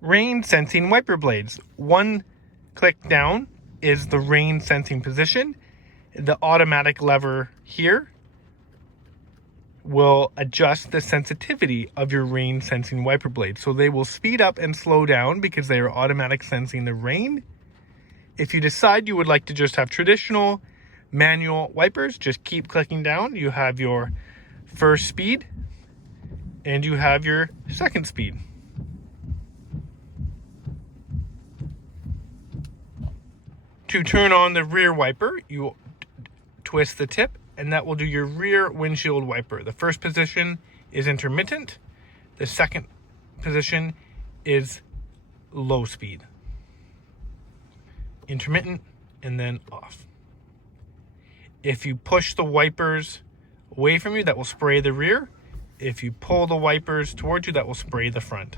Rain sensing wiper blades. One click down is the rain sensing position. The automatic lever here will adjust the sensitivity of your rain sensing wiper blades. So they will speed up and slow down because they are automatic sensing the rain. If you decide you would like to just have traditional manual wipers, just keep clicking down. You have your first speed and you have your second speed. To turn on the rear wiper, you twist the tip and that will do your rear windshield wiper. The first position is intermittent. The second position is low speed. Intermittent and then off. If you push the wipers away from you, that will spray the rear. If you pull the wipers towards you, that will spray the front.